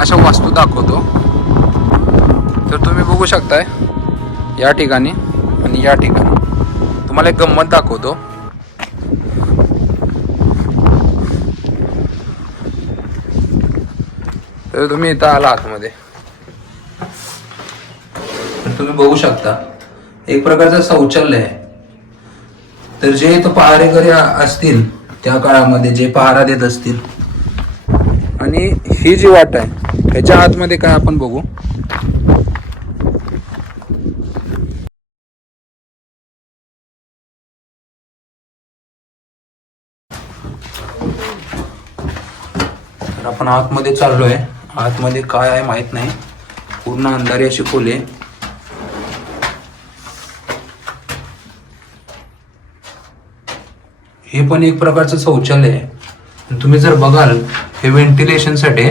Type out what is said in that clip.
अशा वास्तू दाखवतो. तर तुम्ही बघू शकताय या ठिकाणी आणि या ठिकाणी. तुम्हाला एक गंमत दाखवतो. तर तुम्ही इथं आला आतमध्ये तर तुम्ही बघू शकता एक प्रकारचं शौचालय आहे. तर जे इथं पहारेकरी असतील त्या काळामध्ये जे पहारा देत असतील, आणि ही जी वाट आहे ह्याच्या आतमध्ये काय आपण बघू. तर आपण आतमध्ये चाललोय. आतमध्ये काय आहे माहित नाही, पूर्ण अंधारी अशी खोली आहे. हे पण एक प्रकारचं शौचालय आहे. तुम्ही जर बघाल हे व्हेंटिलेशनसाठी